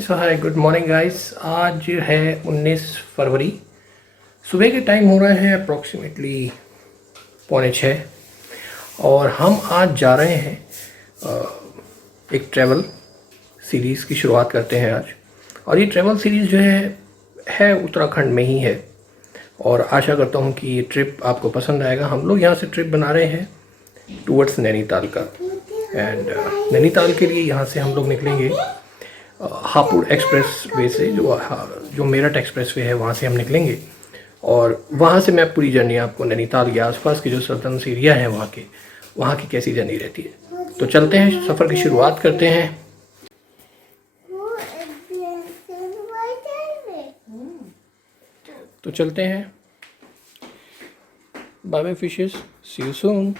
Hi good morning guys. आज है 19 फरवरी। सुबह के टाइम हो रहा है अप्रॉक्सीमेटली 5:45 और हम आज जा रहे हैं एक ट्रैवल सीरीज़ की शुरुआत करते हैं आज। और ये ट्रैवल सीरीज़ जो है उत्तराखंड में ही है और आशा करता हूँ कि ये ट्रिप आपको पसंद आएगा। हम लोग यहाँ से ट्रिप बना रहे हैं टूवर्ड्स नैनीताल का। एंड नैनीताल के लिए यहाँ से हम लोग निकलेंगे हापुड़ एक्सप्रेस वे से, जो मेरठ एक्सप्रेस वे है वहाँ से हम निकलेंगे और वहाँ से मैं पूरी जर्नी आपको नैनीताल के आसपास के जो सर्दन एरिया है वहाँ की कैसी जर्नी रहती है। तो चलते हैं, सफ़र की शुरुआत करते हैं। तो चलते हैं। Bye bye fishes, see you soon.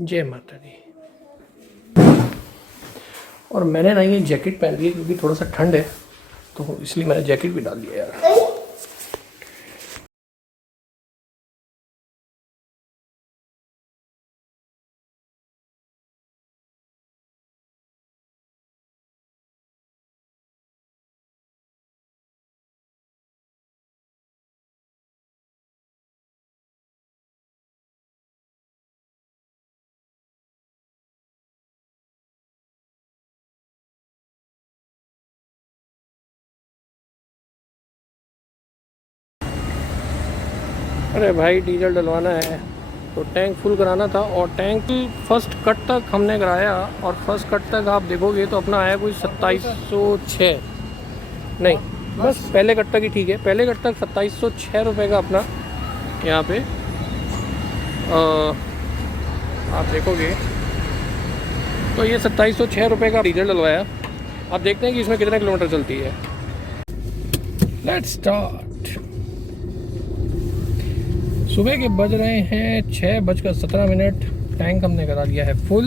जय माता दी। और मैंने ना ये जैकेट पहन ली है क्योंकि थोड़ा सा ठंड है, तो इसलिए मैंने जैकेट भी डाल दिया यार। अरे भाई, डीजल डलवाना है तो टैंक फुल कराना था और टैंक फर्स्ट कट तक हमने कराया और फर्स्ट कट तक आप देखोगे तो अपना आया कोई 2706। नहीं, बस पहले कट तक ही ठीक है। पहले कट तक 2706 रुपये का अपना यहाँ पे आप देखोगे तो ये 2706 रुपये का डीजल डलवाया। आप देखते हैं कि इसमें कितने किलोमीटर चलती है। Let's start. सुबह के बज रहे हैं 6:17। टैंक हमने करा लिया है फुल।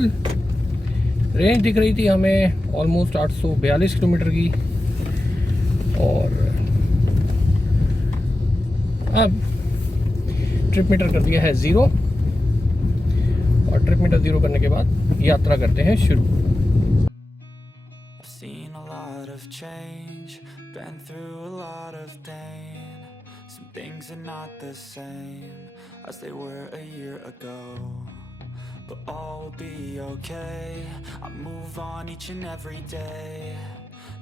रेंज दिख रही थी हमें ऑलमोस्ट 842 किलोमीटर की और अब ट्रिप मीटर कर दिया है 0 और ट्रिप मीटर 0 करने के बाद यात्रा करते हैं शुरू। Some things are not the same as they were a year ago, but all will be okay. I move on each and every day.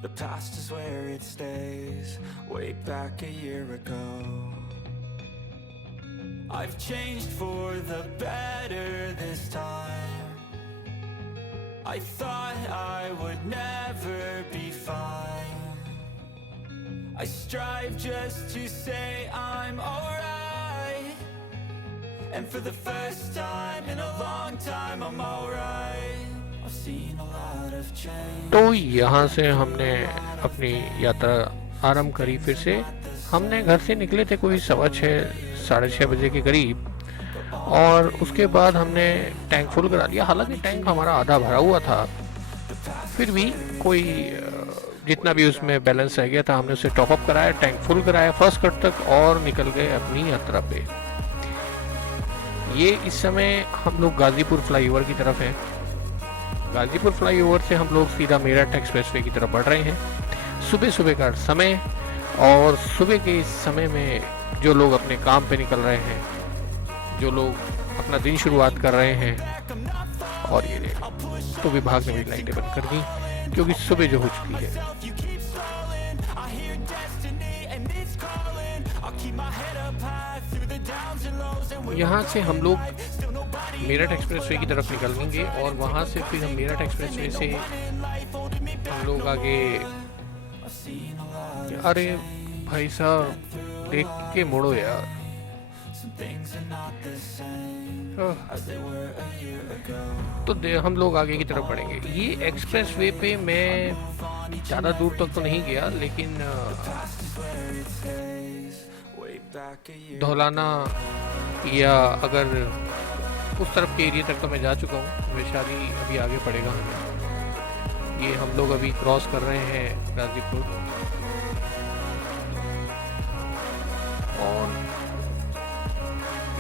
The past is where it stays, way back a year ago. I've changed for the better this time. I thought I would never be fine. I strive just to say I'm alright, and for the first time in a long time I'm alright. I've seen a lot of change. तो यहाँ से हमने अपनी यात्रा आरंभ करी। फिर से हमने घर से निकले थे कोई 6:15 साढ़े 6 बजे के करीब और उसके बाद हमने टैंक फुल करा लिया। हालांकि टैंक हमारा आधा भरा हुआ था, फिर भी कोई जितना भी उसमें बैलेंस रह गया था हमने उसे टॉप अप कराया, टैंक फुल कराया फर्स्ट कट तक और निकल गए अपनी यात्रा पे। ये इस समय हम लोग गाजीपुर फ्लाईओवर की तरफ हैं। गाजीपुर फ्लाईओवर से हम लोग सीधा मेरठ एक्सप्रेसवे की तरफ बढ़ रहे हैं। सुबह सुबह का समय और सुबह के इस समय में जो लोग अपने काम पे निकल रहे हैं, जो लोग अपना दिन शुरुआत कर रहे हैं। और ये तो विभाग ने भी लाइटें बंद कर दी क्योंकि सुबह जो हो चुकी है। यहाँ से हम लोग मेरठ एक्सप्रेसवे की तरफ निकलेंगे और वहाँ से फिर हम मेरठ एक्सप्रेसवे से हम लोग आगे। अरे भाई साहब, देख के मोड़ो यार। तो हम लोग आगे की तरफ बढ़ेंगे। ये एक्सप्रेस वे पे मैं ज़्यादा दूर तक तो नहीं गया, लेकिन धौलाना या अगर उस तरफ के एरिया तक तो मैं जा चुका हूँ। वैशाली अभी आगे पड़ेगा। ये हम लोग अभी क्रॉस कर रहे हैं गाजीपुर, और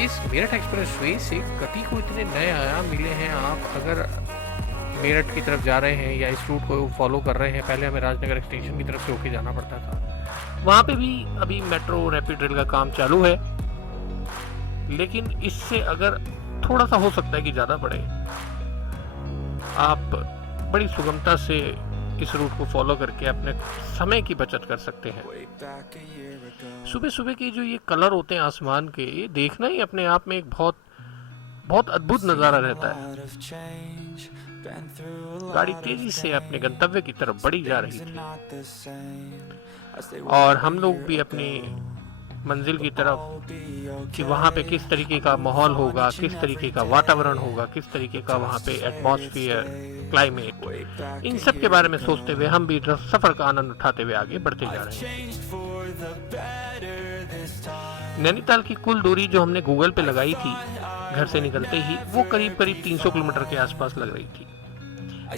इस मेरठ एक्सप्रेसवे से गति को इतने नए आयाम मिले हैं। आप अगर मेरठ की तरफ जा रहे हैं या इस रूट को फॉलो कर रहे हैं, पहले हमें राजनगर एक्सटेंशन की तरफ से होके जाना पड़ता था, वहाँ पे भी अभी मेट्रो रैपिड रेल का काम चालू है, लेकिन इससे अगर थोड़ा सा हो सकता है कि ज़्यादा बढ़े, आप बड़ी सुगमता से इस रूट को फॉलो करके अपने समय की बचत कर सकते हैं। सुबह सुबह के जो ये कलर होते हैं आसमान के, ये देखना ही अपने आप में एक बहुत बहुत अद्भुत नज़ारा रहता है। गाड़ी तेजी से अपने गंतव्य की तरफ बढ़ी जा रही थी और हम लोग भी अपनी मंजिल की तरफ, कि वहाँ पे किस तरीके का माहौल होगा, किस तरीके का वातावरण होगा, किस तरीके का वहाँ पे एटमॉस्फेयर, क्लाइमेट, इन सब के बारे में सोचते हुए हम भी सफ़र का आनंद उठाते हुए आगे बढ़ते जा रहे हैं। नैनीताल की कुल दूरी जो हमने गूगल पे लगाई थी घर से निकलते ही, वो करीब करीब 300 किलोमीटर के आसपास लग रही थी,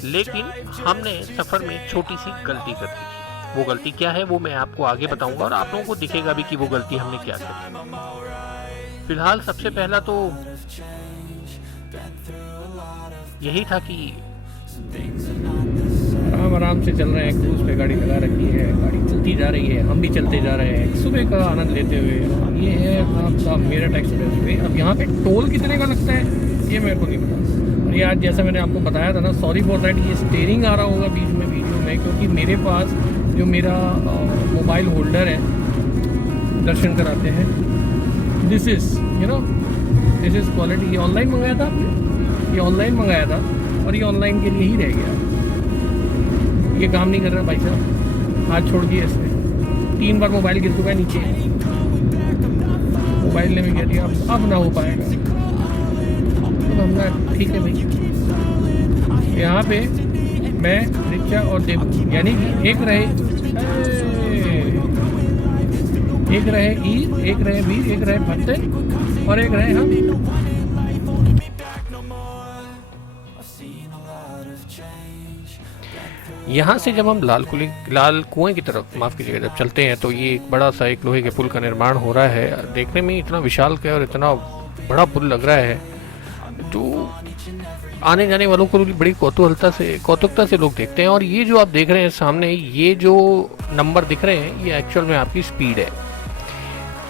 लेकिन हमने सफ़र में छोटी सी गलती कर दी थी। वो गलती क्या है वो मैं आपको आगे बताऊंगा और आप लोगों को दिखेगा भी कि वो गलती हमने क्या की। फिलहाल सबसे पहला तो यही था कि आराम से चल रहे हैं, क्रूज पे गाड़ी लगा रखी है, गाड़ी चलती जा रही है, हम भी चलते जा रहे हैं सुबह का आनंद लेते हुए। ये है आपका मेरठ एक्सप्रेसवे। अब यहाँ पे टोल कितने का लगता है ये मेरे को नहीं पता, और ये आज जैसा मैंने आपको बताया था ना, सॉरी फॉर दैट, ये स्टेयरिंग आ रहा होगा बीच में वीडियो में, क्योंकि मेरे पास जो मेरा मोबाइल होल्डर है, दर्शन कराते हैं, this is this is quality. ये ऑनलाइन मंगाया था आपने, ये ऑनलाइन मंगाया था और ये ऑनलाइन के लिए ही रह गया। ये काम नहीं कर रहा भाई साहब, हाथ छोड़ दिया इसने, 3 बार मोबाइल गिर चुका है नीचे, मोबाइल ने भी कह दिया अब ना हो पाएगा। तो हमने ठीक है भाई, यहाँ पे मैं, रिक्शा और देव, यानी कि एक रहे ईर, एक रहे वीर, एक रहे भत्ते और एक रहे हम। यहाँ से जब हम लाल कुएं की तरफ, माफ़ कीजिएगा, जब चलते हैं तो ये एक बड़ा सा एक लोहे के पुल का निर्माण हो रहा है। देखने में इतना विशाल का और इतना बड़ा पुल लग रहा है, तो आने जाने वालों को बड़ी कौतुकता से लोग देखते हैं। और ये जो आप देख रहे हैं सामने, ये जो नंबर दिख रहे हैं, ये एक्चुअल में आपकी स्पीड है।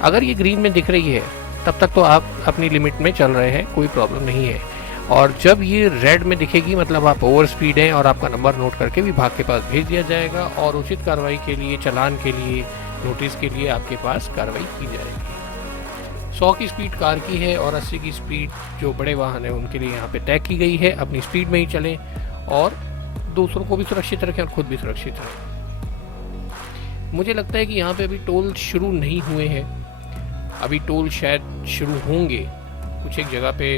अगर ये ग्रीन में दिख रही है तब तक तो आप अपनी लिमिट में चल रहे हैं, कोई प्रॉब्लम नहीं है, और जब ये रेड में दिखेगी मतलब आप ओवर स्पीड हैं और आपका नंबर नोट करके विभाग के पास भेज दिया जाएगा और उचित कार्रवाई के लिए, चालान के लिए, नोटिस के लिए आपके पास कार्रवाई की जाएगी। 100 की स्पीड कार की है और 80 की स्पीड जो बड़े वाहन हैं उनके लिए यहाँ पे तय की गई है। अपनी स्पीड में ही चलें और दूसरों को भी सुरक्षित रखें और खुद भी सुरक्षित रहें। मुझे लगता है कि यहाँ पे अभी टोल शुरू नहीं हुए हैं, अभी टोल शायद शुरू होंगे, कुछ एक जगह पे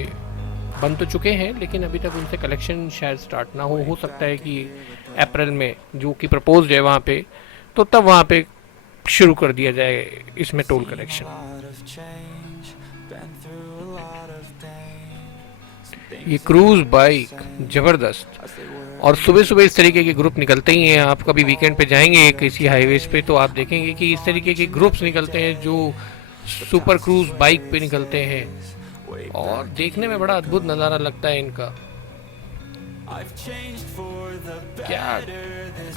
बन तो चुके हैं लेकिन अभी तक उनसे कलेक्शन शायद स्टार्ट ना हो सकता है कि अप्रैल में जो कि प्रपोज्ड है वहाँ पे, तो तब वहाँ पे शुरू कर दिया जाए इसमें टोल कलेक्शन। ये क्रूज बाइक ज़बरदस्त, और सुबह सुबह इस तरीके के ग्रुप निकलते ही हैं। आप कभी वीकेंड पे जाएंगे किसी हाईवेज पे तो आप देखेंगे कि इस तरीके के ग्रुप्स निकलते हैं जो सुपर क्रूज बाइक पे निकलते हैं, और देखने में बड़ा अद्भुत नज़ारा लगता है इनका। क्या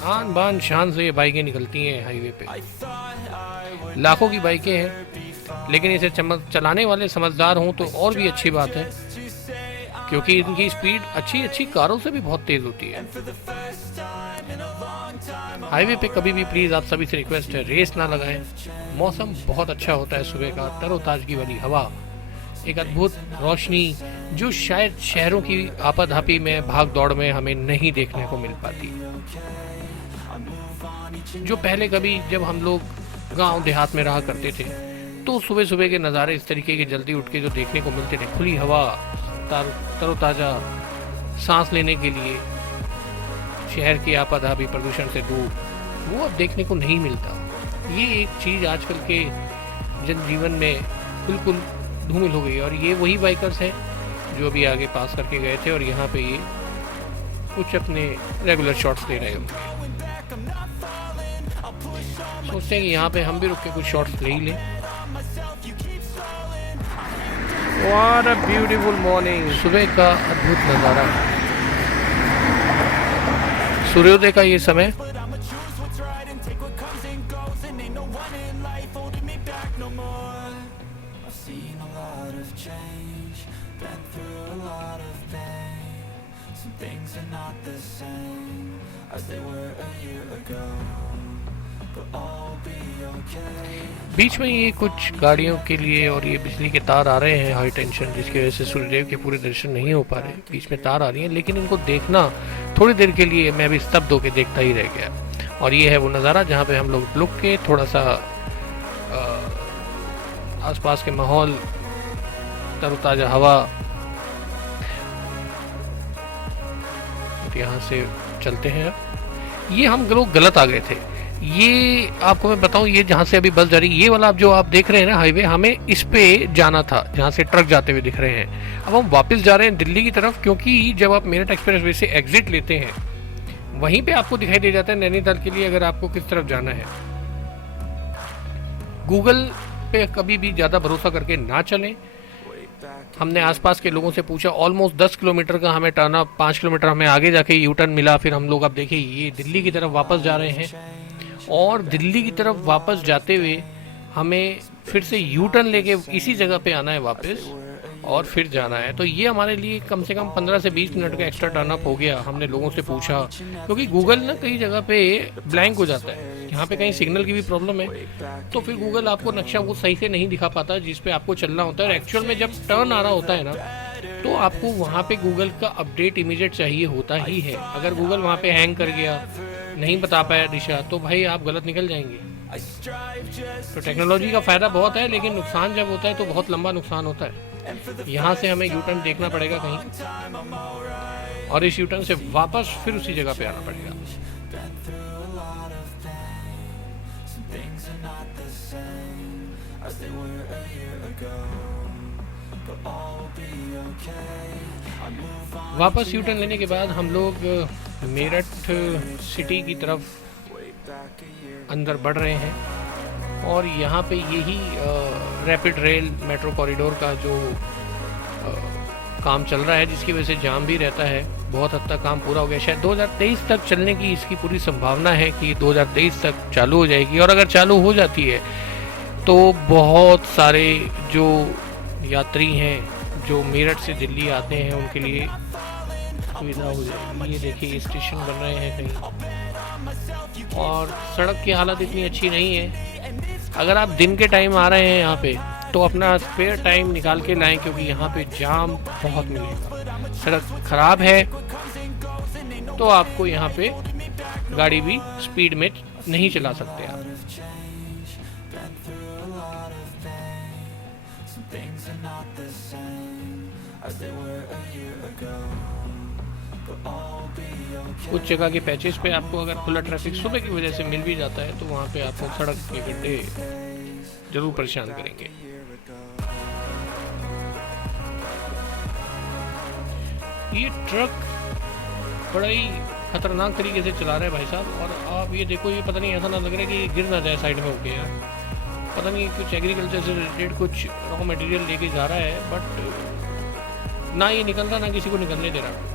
आन बान शान से ये बाइकें निकलती हैं हाईवे पे, लाखों की बाइकें हैं, लेकिन इसे चलाने वाले समझदार हों तो और भी अच्छी बात है, क्योंकि इनकी स्पीड अच्छी कारों से भी बहुत तेज़ होती है। हाईवे पे कभी भी प्लीज़ आप सभी से रिक्वेस्ट है, रेस ना लगाएं। मौसम बहुत अच्छा होता है सुबह का, तरोताजगी वाली हवा, एक अद्भुत रोशनी जो शायद शहरों की आपाधापी में, भाग दौड़ में हमें नहीं देखने को मिल पाती। जो पहले कभी जब हम लोग गांव देहात में रहा करते थे तो सुबह सुबह के नज़ारे इस तरीके के जल्दी उठ के जो देखने को मिलते थे, खुली हवा, तरोताज़ा सांस लेने के लिए, शहर की आपाधापी प्रदूषण से दूर, वो अब देखने को नहीं मिलता। ये एक चीज़ आजकल के जनजीवन में बिल्कुल धूमिल हो गई। और ये वही बाइकर्स हैं जो अभी आगे पास करके गए थे और यहाँ पे ये कुछ अपने रेगुलर शॉट्स ले रहे होंगे। सोचते हैं कि यहाँ पे हम भी रुक के कुछ शॉट्स ले ही लें। What a beautiful morning. सुबह का अद्भुत नज़ारा, सूर्योदय का ये समय। बीच में ये कुछ गाड़ियों के लिए और ये बिजली के तार आ रहे हैं हाई टेंशन, जिसकी वजह से सूर्यदेव के पूरे दर्शन नहीं हो पा रहे। बीच में तार आ रही हैं, लेकिन इनको देखना थोड़ी देर के लिए मैं भी स्तब्ध होकर देखता ही रह गया। और ये है वो नज़ारा जहाँ पे हम लोग रुक के थोड़ा सा आसपास के माहौल, तरोताज़ा हवा, यहाँ से चलते हैं। ये हम लोग गलत आ गए थे। ये आपको मैं बताऊं, ये जहाँ से अभी बस जा रही, ये वाला जो आप देख रहे हैं ना हाईवे, हमें इस पे जाना था जहाँ से ट्रक जाते हुए दिख रहे हैं। अब हम वापस जा रहे हैं दिल्ली की तरफ, क्योंकि जब आप मेरठ एक्सप्रेस वे से एग्जिट लेते हैं वहीं पे आपको दिखाई दे जाता है नैनीताल के लिए अगर आपको किस तरफ जाना है। गूगल पे कभी भी ज़्यादा भरोसा करके ना चलें। हमने आसपास के लोगों से पूछा, ऑलमोस्ट 10 किलोमीटर का हमें टर्न अप, 5 किलोमीटर हमें आगे जाके यू टर्न मिला। फिर हम लोग अब देखिए ये दिल्ली की तरफ वापस जा रहे हैं, और दिल्ली की तरफ वापस जाते हुए हमें फिर से यू टर्न लेके इसी जगह पे आना है वापस, और फिर जाना है। तो ये हमारे लिए कम से कम 15 से 20 मिनट का एक्स्ट्रा टर्न अप हो गया। हमने लोगों से पूछा, क्योंकि गूगल ना कई जगह पे ब्लैंक हो जाता है, यहाँ पे कहीं सिग्नल की भी प्रॉब्लम है, तो फिर गूगल आपको नक्शा वो सही से नहीं दिखा पाता जिस पे आपको चलना होता है। और एक्चुअल में जब टर्न आ रहा होता है ना, तो आपको वहाँ पे गूगल का अपडेट इमीडिएट चाहिए होता ही है। अगर गूगल वहाँ पे हैंग कर गया, नहीं बता पाया दिशा, तो भाई आप गलत निकल जाएंगे। तो टेक्नोलॉजी का फ़ायदा बहुत है, लेकिन नुकसान जब होता है तो बहुत लंबा नुकसान होता है। यहाँ से हमें यू टर्न देखना पड़ेगा कहीं, और इस यू टर्न से वापस फिर उसी जगह पे आना पड़ेगा। वापस यू टर्न लेने के बाद हम लोग मेरठ सिटी की तरफ अंदर बढ़ रहे हैं, और यहाँ पे यही रैपिड रेल मेट्रो कॉरिडोर का जो काम चल रहा है, जिसकी वजह से जाम भी रहता है। बहुत हद तक काम पूरा हो गया, शायद 2023 तक चलने की इसकी पूरी संभावना है कि 2023 तक चालू हो जाएगी। और अगर चालू हो जाती है तो बहुत सारे जो यात्री हैं जो मेरठ से दिल्ली आते हैं उनके लिए सुविधा हो जाएगी। ये देखिए स्टेशन बन रहे हैं कहीं, और सड़क की हालत इतनी अच्छी नहीं है। अगर आप दिन के टाइम आ रहे हैं यहाँ पे तो अपना स्पेयर टाइम निकाल के लाएं, क्योंकि यहाँ पे जाम बहुत मिलेगा। सड़क खराब है तो आपको यहाँ पे गाड़ी भी स्पीड में नहीं चला सकते आप। कुछ जगह के पैचेस पे आपको अगर खुला ट्रैफिक सुबह की वजह से मिल भी जाता है तो वहाँ पे आपको सड़क के गड्ढे जरूर परेशान करेंगे। ये ट्रक बड़ा ही खतरनाक तरीके से चला रहे हैं भाई साहब। और आप ये देखो, ये पता नहीं ऐसा ना लग रहा है कि गिर ना जाए साइड में होके यार। पता नहीं कुछ एग्रीकल्चर से रिलेटेड कुछ रॉ मटेरियल लेके जा रहा है, बट ना ये निकल रहा ना किसी को निकलने दे रहा।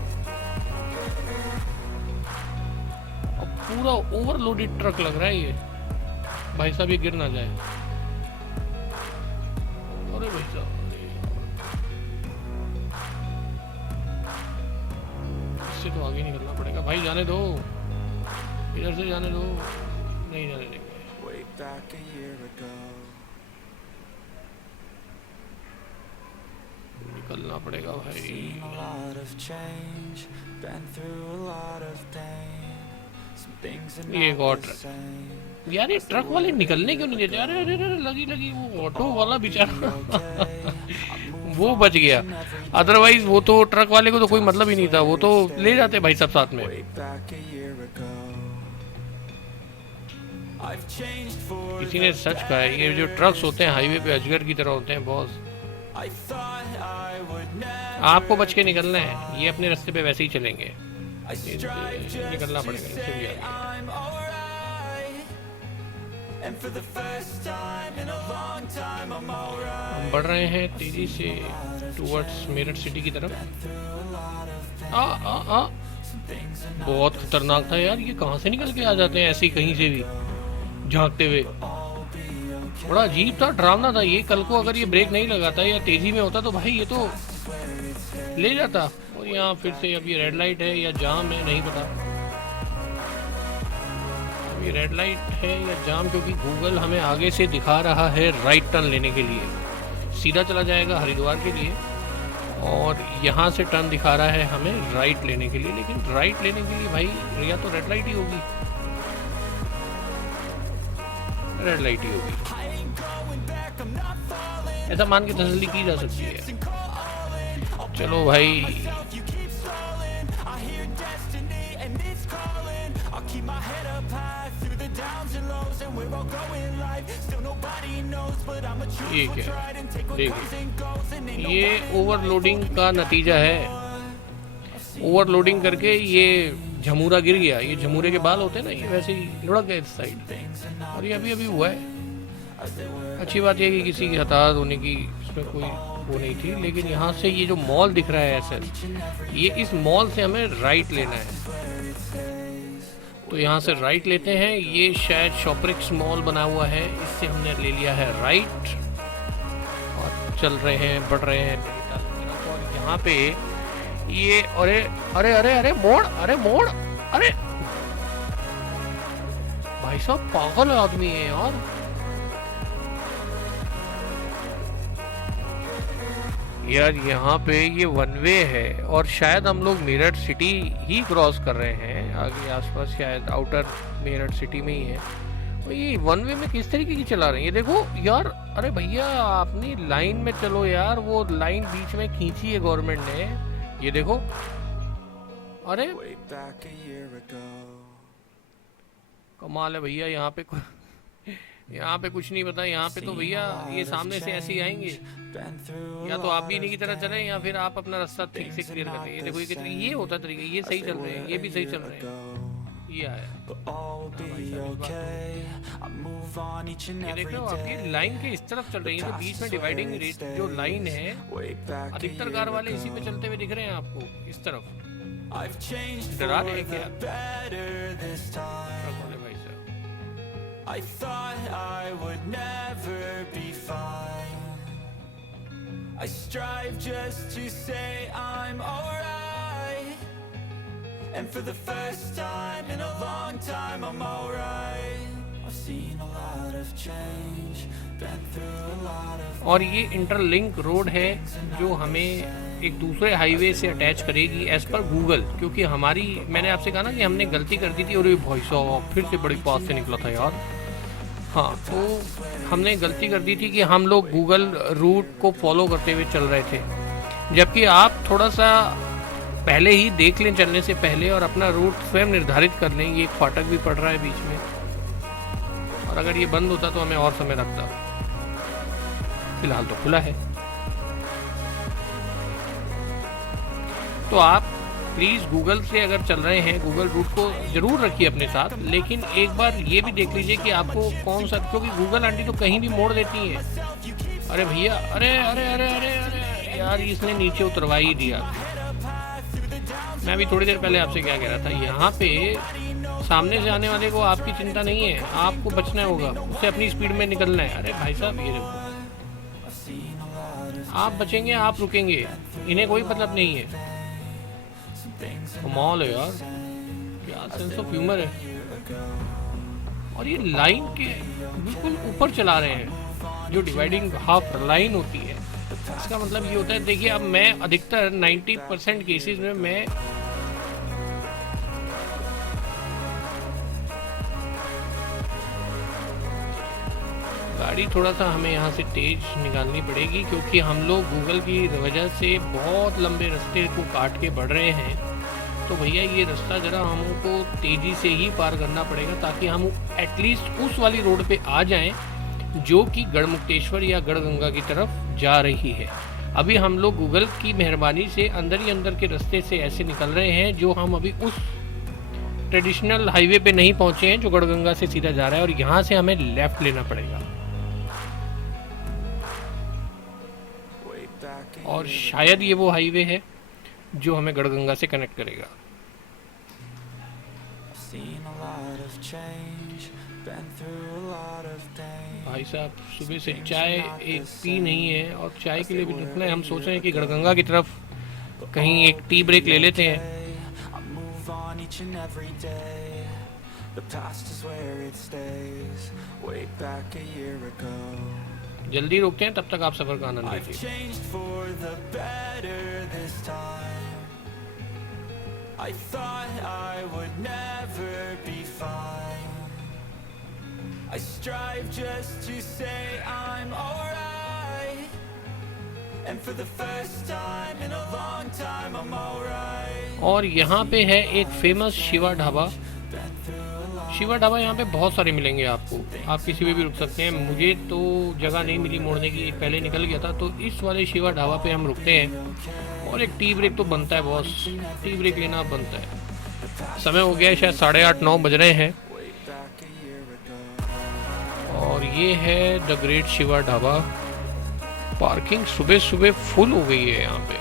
पूरा ओवरलोडेड ट्रक लग रहा है ये भाई साहब, ये गिर ना जाए। अरे भाई साहब, इससे तो आगे निकलना पड़ेगा भाई। जाने दो, इधर से जाने दो, नहीं जाने देंगे। निकलना पड़ेगा भाई। ये एक और ट्रक यार, ये ट्रक वाले निकलने क्यों नहीं देते? अरे अरे अरे लगी वो ऑटो वाला बेचारा वो बच गया, अदरवाइज वो तो ट्रक वाले को तो कोई मतलब ही नहीं था, वो तो ले जाते भाई सब साथ में। किसी ने सच कहा है, ये जो ट्रक्स होते हैं हाईवे पे अजगर की तरह होते हैं बॉस। आपको बच के निकलना है, ये अपने रास्ते पे वैसे ही चलेंगे। निकलना पड़ेगा इससे भी आगे। I'm alright. And for the first time in a long time, I'm alright. हम बढ़ रहे हैं तेजी से टुवर्ड्स मेरठ सिटी की तरफ। आ बहुत खतरनाक था यार, ये कहाँ से निकल के आ जाते हैं ऐसे ही कहीं से भी झांकते हुए। बड़ा अजीब था, डरावना था ये। कल को अगर ये ब्रेक नहीं लगाता या तेजी में होता तो भाई ये तो ले जाता। और यहाँ फिर से अब ये रेड लाइट है या जाम है नहीं पता। अब ये रेड लाइट है या जाम, क्योंकि गूगल हमें आगे से दिखा रहा है राइट टर्न लेने के लिए। सीधा चला जाएगा हरिद्वार के लिए और यहाँ से टर्न दिखा रहा है हमें राइट लेने के लिए। लेकिन राइट लेने के लिए भाई या तो रेड लाइट ही होगी, रेड लाइट ही होगी, ऐसा मान के तसल्ली की जा सकती है। चलो भाई, ये क्या है? देखिए, ये ओवरलोडिंग का नतीजा है। ओवरलोडिंग करके ये झमूरा गिर गया। ये झमूरे के बाल होते हैं ना, ये वैसे ही लुढ़क गए इस साइड पे और ये अभी अभी हुआ है। अच्छी बात यह है कि किसी की हताहत होने की इसमें कोई वो नहीं थी। लेकिन यहाँ से ये जो मॉल दिख रहा है एसएल, ये इस मॉल से हमें राइट लेना है। तो यहाँ से राइट लेते हैं। ये शायद शॉपरिक्स मॉल बना हुआ है, इससे हमने ले लिया है राइट और चल रहे हैं, बढ़ रहे हैं। और यहाँ पे ये अरे अरे अरे अरे मोड़, अरे मोड़, अरे भाई साहब पागल आदमी है यार। यार यहाँ पे ये वन वे है और शायद हम लोग मेरठ सिटी ही क्रॉस कर रहे हैं। आगे आसपास शायद आउटर मेरठ सिटी में ही है। और ये वन वे में किस तरीके की चला रहे हैं ये देखो यार। अरे भैया अपनी लाइन में चलो यार, वो लाइन बीच में खींची है गवर्नमेंट ने। ये देखो, अरे कमाल है भैया। यहाँ पे कुछ नहीं पता। यहाँ पे तो भैया ये सामने से ऐसे ही आएंगे। या तो आप भी इन्हीं की तरह चले या फिर आप अपना रास्ता ठीक से क्लियर करें। ये देखो ये होता तरीका, ये सही चल रहे हैं, ये भी सही चल रहे हैं। ये आया, ये देख रहे हो आप, ये लाइन के इस तरफ चल रही है। तो बीच में डिवाइडिंग रेट जो लाइन है, अधिकतर कार वाले इसी पे चलते हुए दिख रहे हैं आपको इस तरफ। डरा रहे हैं क्या भाई साहब? I thought I would never be fine. I strive just to say I'm alright. And for the first time in a long time, I'm alright. I've seen a lot of change, been through a lot of. और ये interlink road है जो हमें एक दूसरे highway से attach करेगी as per Google. क्योंकि हमारी, मैंने आपसे कहा ना कि हमने गलती कर दी थी और ये भाई साहब फिर से बड़ी पास से निकला था यार। हाँ, तो हमने गलती कर दी थी कि हम लोग गूगल रूट को फॉलो करते हुए चल रहे थे। जबकि आप थोड़ा सा पहले ही देख लें चलने से पहले और अपना रूट स्वयं निर्धारित कर लें। ये एक फाटक भी पड़ रहा है बीच में और अगर ये बंद होता तो हमें और समय लगता। फिलहाल तो खुला है। तो आप प्लीज़ गूगल से अगर चल रहे हैं, गूगल रूट को ज़रूर रखिए अपने साथ। लेकिन एक बार ये भी देख लीजिए कि आपको कौन सा, क्योंकि गूगल आंटी तो कहीं भी मोड़ देती है। अरे भैया, अरे अरे अरे अरे अरे यार, इसने नीचे उतरवा ही दिया। मैं अभी थोड़ी देर पहले आपसे क्या कह रहा था, यहाँ पे सामने से आने वाले को आपकी चिंता नहीं है, आपको बचना होगा, उससे अपनी स्पीड में निकलना है। अरे भाई साहब ये देखो, आप बचेंगे, आप रुकेंगे, इन्हें कोई मतलब नहीं है। कमाल है यार, क्या सेंस ऑफ ह्यूमर है। और ये लाइन के बिल्कुल ऊपर चला रहे हैं, जो डिवाइडिंग हाफ लाइन होती है। इसका मतलब ये होता है, देखिए अब मैं अधिकतर 90% केसेस में मैं गाड़ी थोड़ा सा हमें यहाँ से तेज निकालनी पड़ेगी, क्योंकि हम लोग गूगल की वजह से बहुत लंबे रास्ते को काट के बढ़ रहे हैं। तो भैया ये रास्ता जरा हमको तेज़ी से ही पार करना पड़ेगा, ताकि हम एटलीस्ट उस वाली रोड पे आ जाएं जो कि गढ़मुक्तेश्वर या गढ़गंगा की तरफ जा रही है। अभी हम लोग गूगल की मेहरबानी से अंदर ही अंदर के रास्ते से ऐसे निकल रहे हैं जो हम अभी उस ट्रेडिशनल हाईवे पे नहीं पहुंचे हैं जो गढ़गंगा से सीधा जा रहा है, और यहाँ से हमें लेफ्ट लेना पड़ेगा और शायद ये वो हाईवे है जो हमें गढ़गंगा से कनेक्ट करेगा। भाई साहब सुबह से चाय एक पी नहीं है और चाय के लिए भी रुकना है। हम सोच रहे हैं कि गढ़गंगा की तरफ कहीं एक टी ब्रेक ले लेते हैं। जल्दी रोकते हैं, तब तक आप सफर का आनंद लीजिए। I thought I would never be fine. I strive just to say I'm alright. And for the first time in a long time I'm alright. और यहाँ पे है एक फेमस शिवा ढाबा। शिवा ढाबा यहाँ पे बहुत सारे मिलेंगे आपको, आप किसी पे भी रुक सकते हैं। मुझे तो जगह नहीं मिली मोड़ने की, पहले निकल गया था, तो इस वाले शिवा ढाबा पे हम रुकते हैं और एक टी ब्रेक तो बनता है बॉस, टी ब्रेक लेना बनता है। समय हो गया है शायद 8:30-9 बज रहे हैं और ये है the great Shiva dhaba. Parking सुबह सुबह फुल हो गई है यहाँ पे,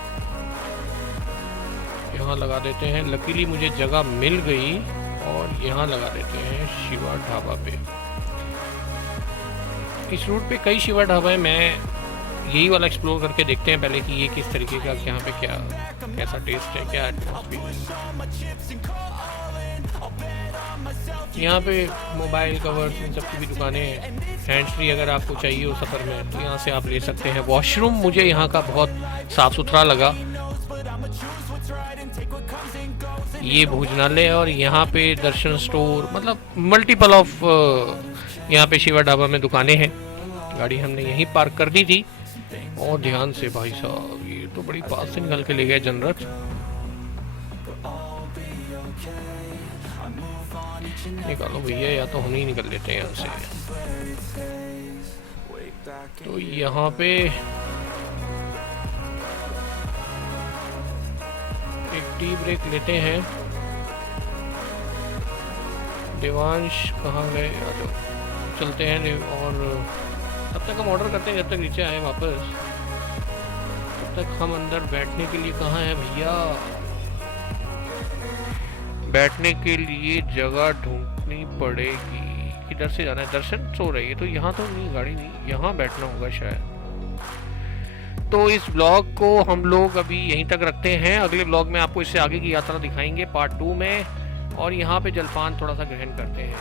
यहाँ लगा देते हैं। लकीली मुझे जगह मिल गई और यहाँ लगा देते हैं शिवा ढाबा पे। इस रूट पे कई शिवा ढाबा है, मैं यही वाला एक्सप्लोर करके देखते हैं पहले कि ये किस तरीके का, यहाँ पे क्या कैसा टेस्ट है, क्या एटमॉस्फियर। यहाँ पे मोबाइल कवर्स इन सब की भी दुकानें हैं। हैंड फ्री अगर आपको चाहिए हो सफ़र में तो यहाँ से आप ले सकते हैं। वॉशरूम मुझे यहाँ का बहुत साफ़ सुथरा लगा। ये भोजनालय और यहाँ पे दर्शन स्टोर, मतलब मल्टीपल ऑफ यहाँ पे शिवा ढाबा में दुकानें हैं। गाड़ी हमने यहीं पार्क कर दी थी और ध्यान से भाई साहब, ये तो बड़ी पास से निकल के ले गए जनरत। निकालो भैया, या तो हम ही निकल लेते हैं यहाँ से। तो यहाँ पे एक टी ब्रेक लेते हैं। देवांश कहाँ गए? आ जाओ, चलते हैं और तब तक हम ऑर्डर करते हैं जब तक नीचे आए वापस। तब तक हम अंदर बैठने के लिए कहाँ है भैया? बैठने के लिए जगह ढूंढनी पड़ेगी। किधर से जाना है? दर्शन सो रही है तो यहाँ तो नहीं, गाड़ी नहीं, यहाँ बैठना होगा शायद। तो इस ब्लॉग को हम लोग अभी यहीं तक रखते हैं। अगले ब्लॉग में आपको इससे आगे की यात्रा दिखाएंगे पार्ट 2 में, और यहाँ पे जलपान थोड़ा सा ग्रहण करते हैं।